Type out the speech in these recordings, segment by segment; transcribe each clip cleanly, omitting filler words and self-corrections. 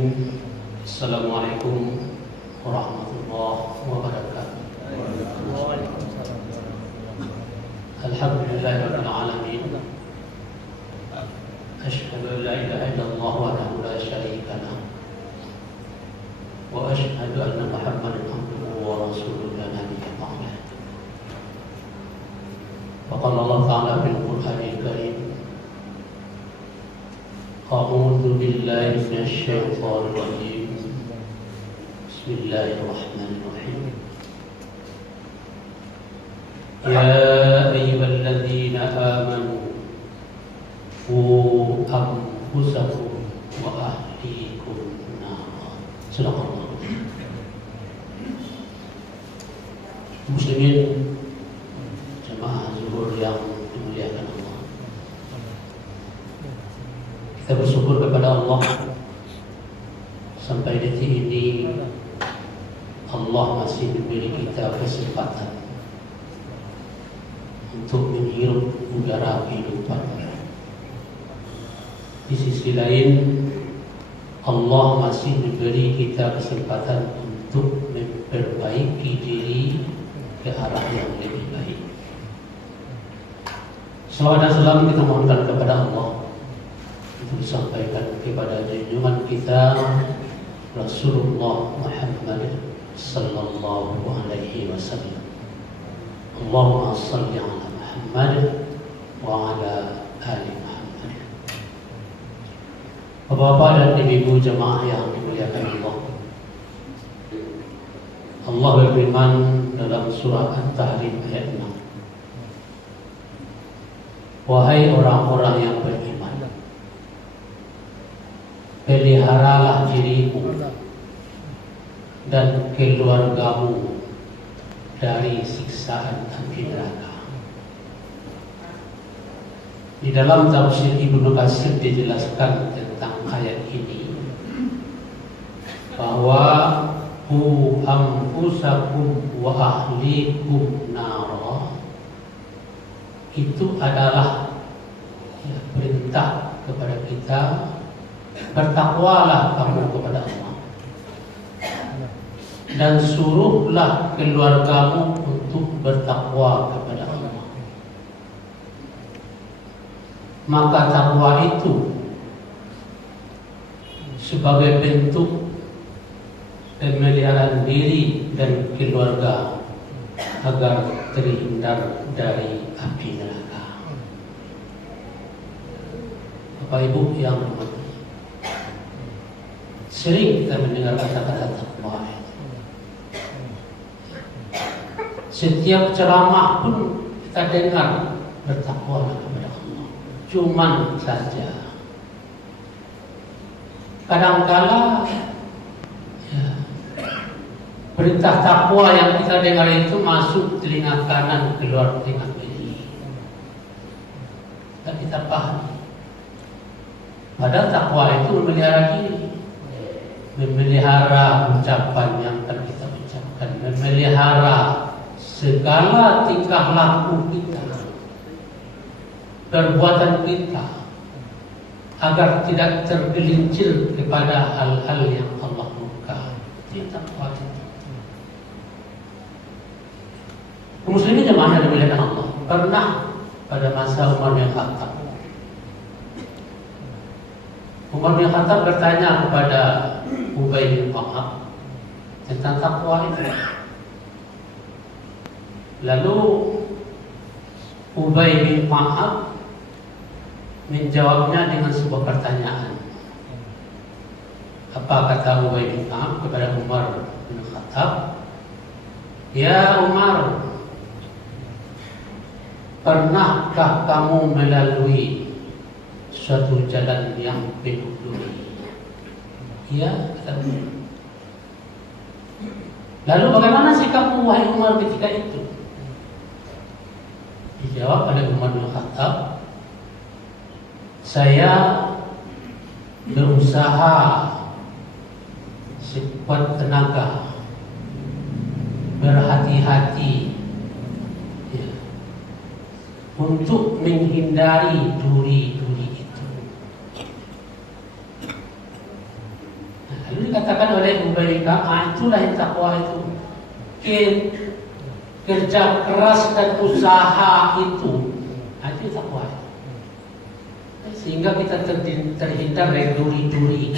Assalamualaikum warahmatullahi wabarakatuh. Alhamdulillahirabbil alamin. Asyhadu an la ilaha illallah wahdahu la syarika lah. Wa asyhadu anna Muhammadan abduhu wa rasuluhu la nabiyya ba'dah. Wa qala Allah ta'ala fil Qur'anil Karim. A'udzu billahi minasy syaithanir rajim. Bismillahirrahmanirrahim. Ya ayyuhalladzina amanu qu anfusakum wa ahlikum nar. Subhanallah. Muslimin jemaah zuhur yang dimuliakan Allah, kita bersyukur kepada Allah sampai detik ini Allah masih memberi kita kesempatan untuk menghirup udara kehidupan. Di sisi lain, Allah masih memberi kita kesempatan untuk memperbaiki diri ke arah yang lebih baik. Salawat dan salam kita mohonkan kepada Allah untuk disampaikan kepada junjungan kita Rasulullah Muhammad sallallahu alaihi wasallam. Allahumma shalli ala Muhammad wa ala ali Muhammad. Bapak-bapak dan ibu-ibu jemaah yang dimuliakan Allah, Allah berfirman dalam surah At-Tahrim ayat 6. Wahai orang-orang yang beriman, peliharalah dirimu dan keluargamu dari siksaan api neraka. Di dalam tafsir Ibnu Katsir dijelaskan tentang ayat ini bahwa qu anfusakum wa ahlikum nara itu adalah perintah kepada kita, bertakwalah kamu kepada Allah dan suruhlah keluargamu untuk bertakwa kepada Allah. Maka takwa itu sebagai bentuk pemeliharaan diri dan keluarga agar terhindar dari api neraka. Bapak Ibu yang hormati, sering kita mendengar kata-kata takwa. Setiap ceramah pun kita dengar bertakwalah kepada Allah. Cuman saja kadangkala perintah takwa yang kita dengar itu masuk telinga kanan, keluar telinga kiri. Dan kita paham. Padahal takwa itu memelihara diri, memelihara ucapan yang akan kita ucapkan, memelihara segala tingkah laku kita, perbuatan kita, agar tidak tergelincir kepada hal-hal yang Allah murka. Itu takwa itu. Muslimin jemaah yang dimuliakan Allah, pernah pada masa Umar bin Khattab, Umar bin Khattab bertanya kepada Ubay bin Ka'ab tentang takwa itu. Lalu Ubay bin Ka'ab menjawabnya dengan sebuah pertanyaan. Apa kata Ubay bin Ka'ab kepada Umar bin Khattab? Ya Umar, pernahkah kamu melalui suatu jalan yang penuh duri? Ya, kata Umar. Lalu bagaimana sikapmu wahai Umar ketika itu? Dijawab oleh Umar bin Khattab, saya berusaha sekuat tenaga, berhati-hati untuk menghindari duri-duri itu. dikatakan oleh Ubay itulah yang takwa itu. Kerja keras dan usaha itu takwa. Sehingga kita terhindar dari duri-duri.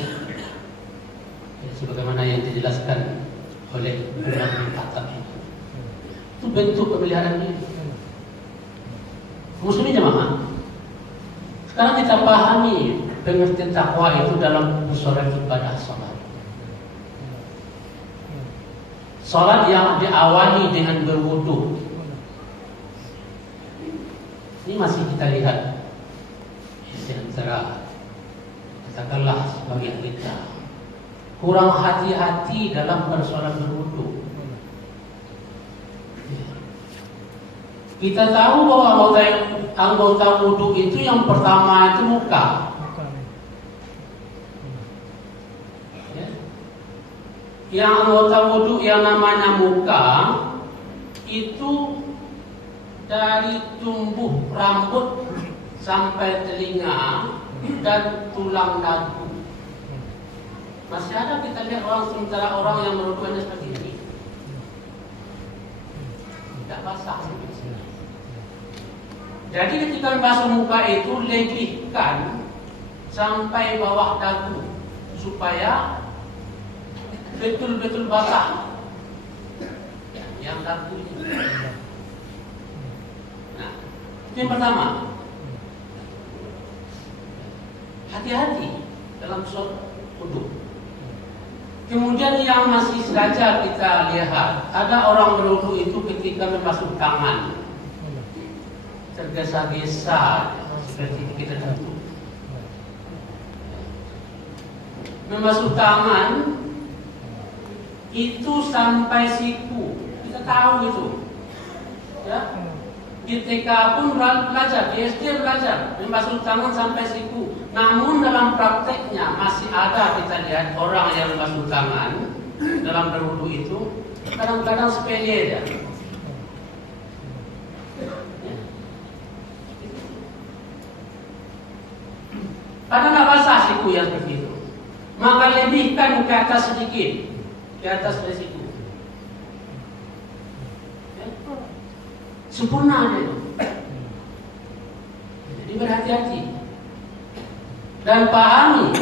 Ya, sebagaimana yang dijelaskan oleh Umar bin Khattab itu bentuk pemeliharaan diri. Muslimin jemaah, sekarang kita pahami pengertian takwa itu dalam usaha ibadah salat. Salat yang diawali dengan berwudu. Ini masih kita lihat di antara katakanlah sebagian kita kurang hati-hati dalam persoalan berwudu. Kita tahu bahwa anggota wudu itu yang pertama itu muka. Yang anggota wudu yang namanya muka itu dari tumbuh rambut sampai telinga dan tulang dagu. Masih ada kita lihat sementara orang yang menuduhnya seperti ini tidak basah. Jadi ketika membasuh muka itu lebihkan sampai bawah dagu supaya betul-betul basah yang dagu ini. Nah, itu yang pertama. Hati-hati dalam sholat wudu. Kemudian yang masih saja kita lihat, ada orang berwudu itu ketika membasuh tangan tergesa-gesa seperti kita tahu. Membasuh tangan itu sampai siku, kita tahu itu. Ya. Di TK pun belajar, di SD belajar membasuh tangan sampai siku. Namun dalam prakteknya masih ada kita lihat orang yang membasuh tangan dalam berwudu itu kadang-kadang sepele aja. Padahal nggak basah siku yang seperti itu. Maka lebihkan ke atas sedikit, ke atas dari siku. Sempurna itu. Jadi berhati-hati dan pahami,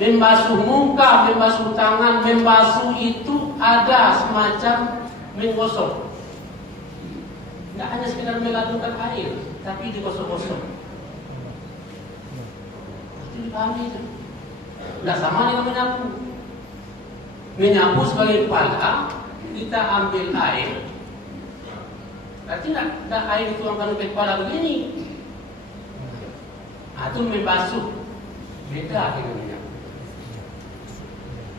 membasuh muka, membasuh tangan, membasuh itu ada semacam menggosok. Tidak hanya sekedar melakukan air, tapi digosok-gosok. Itu dipahami itu. Tidak sama dengan menyapu. Menyapu sebagai kepala, kita ambil air. Berarti tidak air dituangkan ke kepala begini. Itu membasuh. Beda dengan menyapu.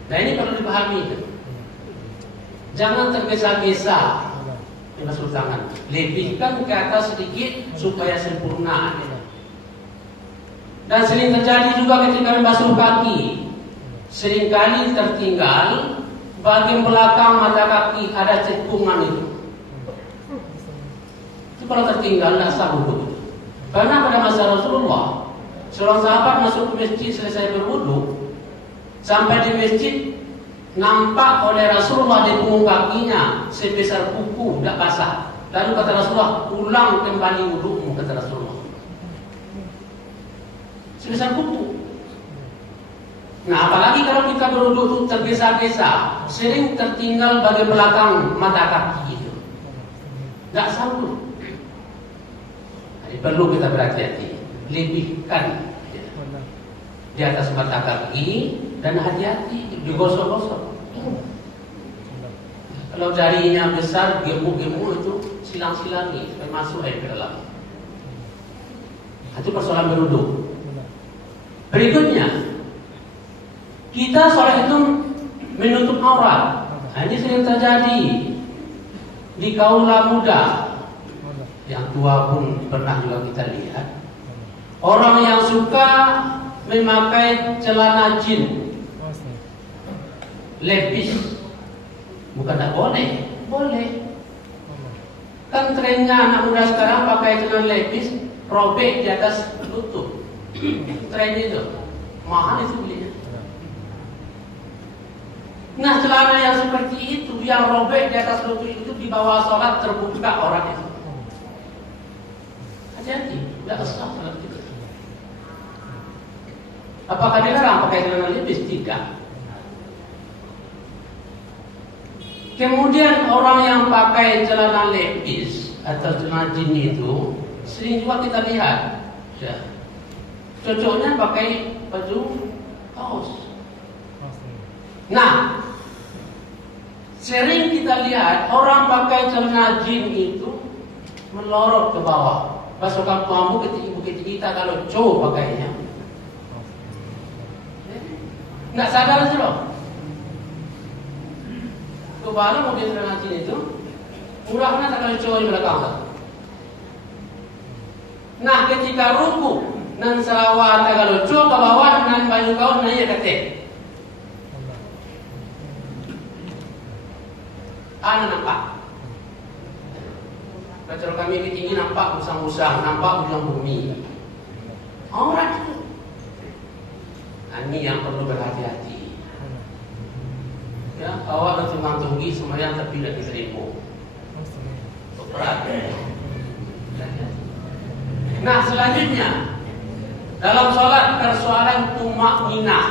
Nah ini perlu dipahami itu. Jangan tergesa-gesa membasuh tangan. Lebihkan ke atas sedikit supaya sempurna. Dan sering terjadi juga ketika membasuh kaki. Seringkali tertinggal bagian belakang mata kaki ada cekungan itu. Itu kalau tertinggal tidak sah wudu. Karena pada masa Rasulullah, seorang sahabat masuk ke masjid selesai berwudu, sampai di masjid nampak oleh Rasulullah di punggung kakinya sebesar kuku tidak basah. Lalu kata Rasulullah, ulang kembali wudumu, kata Rasulullah. Sebesar kuku. Nah, apalagi kalau kita berwudu itu tergesa-gesa, sering tertinggal bagian belakang mata kaki itu. Tidak sanggup. Jadi perlu kita berhati-hati. Lebihkan di atas mata kaki dan hati-hati digosok-gosok. Kalau jarinya besar, gemuk-gemuk itu silang-silangi supaya masuk air ke dalam. Itu persoalan berwudu. Berikutnya, kita sholat itu menutup aurat. Ini sering terjadi di kaula muda. Yang tua pun pernah juga kita lihat. Orang yang suka memakai celana jin, lepis, bukan tak boleh, boleh. Kan trennya anak muda sekarang pakai celana lepis, robek di atas lutut. Tren itu mahal itu belinya. celana yang seperti itu, yang robek di atas lutut itu di bawah sholat terbuka orang itu. Hati-hati, tidak sah salat kita. Apakah dilarang pakai celana lepis? Tidak. Kemudian orang yang pakai celana lepis atau celana jin itu sering juga kita lihat, ya, cocoknya pakai baju kaos. Nah, sering kita lihat orang pakai celana jin itu melorot ke bawah. Pasukan pambu ketika kita kalau cow pakainya, nggak sadar sih loh. Kepala mobil celana jin itu murahnya tak kalau cow di belakang. Nah, ketika ruku nan selawat kalau cow ke bawah nan baju kaos naik kate. Ana nampak. Kalau kami lebih tinggi nampak usang-usang, nampak ujung bumi. Orang itu. Nah, ini yang perlu berhati-hati. Ya, awak dan tunggi semuanya tapi tidak diterima. Berat. Nah, selanjutnya dalam sholat persoalan tumak nina.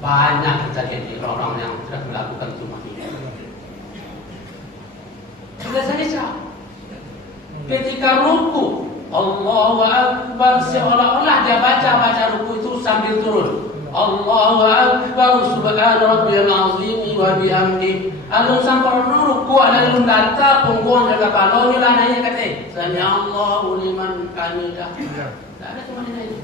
Banyak kita lihat di orang yang tidak melakukan tumak nina. Sudah saja. Ketika ruku, Allahu Akbar, seolah-olah dia baca ruku itu sambil turun. Allahu Akbar, subhana rabbiyal azim wa bihamdi. Alun sampai ruku ada lum data punggung jaga palonyo lah nanya kata. Sami Allahu liman hamidah. Tak ada cuma ini.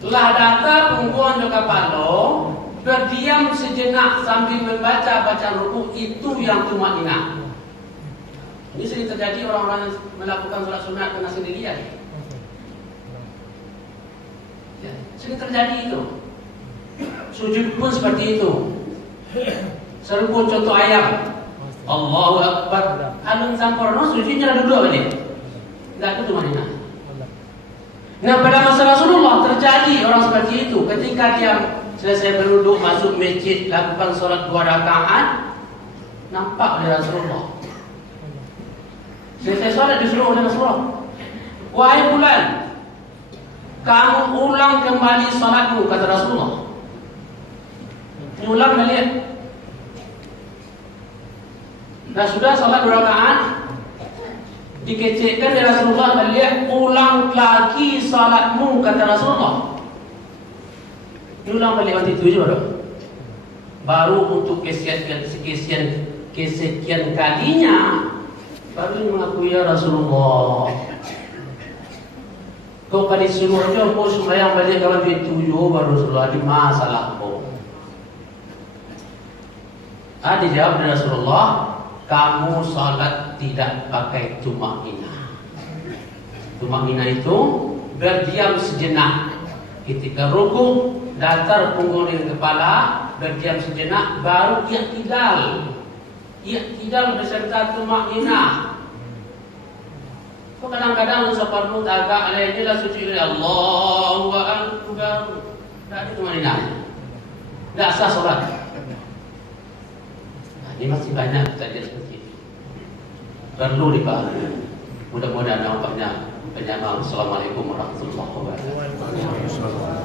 Telah data punggung jaga palong, berdiam sejenak sambil membaca ruku itu yang tumaninah. Ini sering terjadi orang-orang yang melakukan sholat sunat kena sendirian. Ya, sering terjadi itu. Sujud pun seperti itu. Seruput contoh ayam. Allahu Akbar. Alun sampurno sujudnya duduk balik. Tidak itu mana. Nah, pada masa Rasulullah terjadi orang seperti itu. Ketika dia selesai berwudu masuk masjid lakukan sholat 2 rakaat, nampak oleh Rasulullah. Selesai sholat disuruh oleh Rasulullah, wahai fulan, kamu ulang kembali sholatmu, kata Rasulullah. Ulang balik. Nah, sudah sholat 2 rakaat, dikecekkan oleh Rasulullah balik, ulang lagi sholatmu, kata Rasulullah. Ulang balik waktu itu juga. Baru untuk kesekian kalinya baru mengaku, ya Rasulullah, kau kali suruh kau sembahyang balik kalau dia 7 baru Rasulullah di masalah kau. Ada jawab dari Rasulullah, kamu salat tidak pakai tumakninah. Tumakninah itu berdiam sejenak. Ketika ruku, datar punggung dengan kepala, berdiam sejenak, baru i'tidal. I'tidal beserta tumakninah. Kadang-kadang seperti agak lainnya suci oleh Allahu Akbar. Tak ada tumakninah. Tak sah solat. Nah, ini masih banyak kejadian seperti itu. Perlu dipahami. Mudah-mudahan nampaknya penyambung. Assalamualaikum warahmatullahi wabarakatuh.